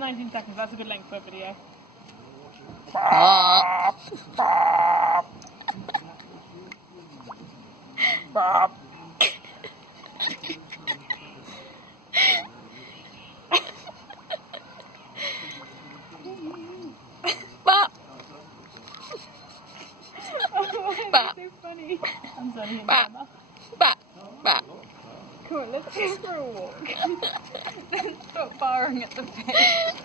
19 seconds. That's a good length for a video. Bop, bop, bop. Bop. Bop. That's so funny. I'm sorry. Bop. Bop. Bop. Come on, let's go for a walk. Stop barring at the face.